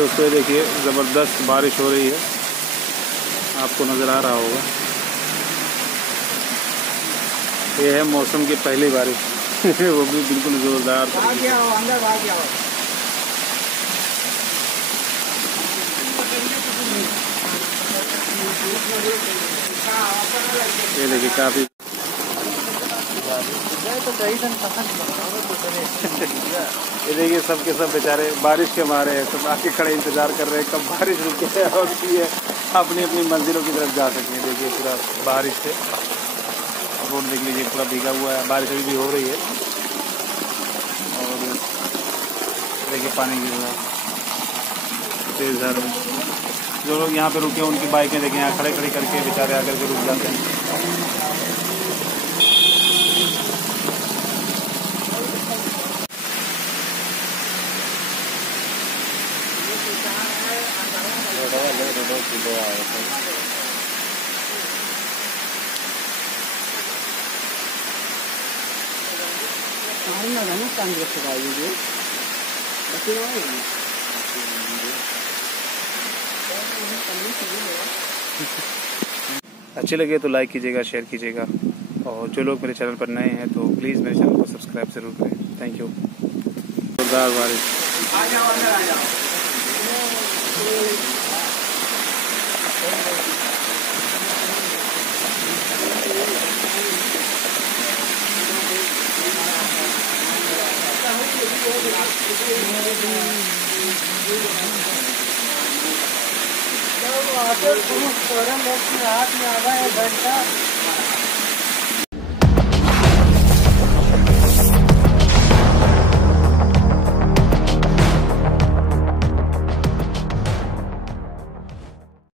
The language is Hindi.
दोस्तों ये देखिए ज़बरदस्त बारिश हो रही है, आपको नज़र आ रहा होगा। ये है मौसम की पहली बारिश वो भी बिल्कुल ज़ोरदार। ये देखिए काफ़ी ये देखिए सब के सब बेचारे बारिश के मारे हैं, सब आके खड़े इंतज़ार कर रहे हैं कब बारिश रुके और ये अपनी अपनी मंजिलों की तरफ जा सकें। देखिए पूरा बारिश से रोड देख लीजिए पूरा भीगा हुआ है, बारिश अभी भी हो रही है और देखिए पानी गिर रहा है तेज़ धार में। जो लोग यहाँ पे रुके उनकी बाइकें देखें यहाँ खड़े खड़े करके बेचारे आकर के रुक जाते हैं। अच्छे लगे तो लाइक कीजिएगा, शेयर कीजिएगा और जो लोग मेरे चैनल पर नए हैं तो प्लीज़ मेरे चैनल को सब्सक्राइब ज़रूर करें। Thank you. जोरदार बारिश। हाथ में आधा 1 घंटा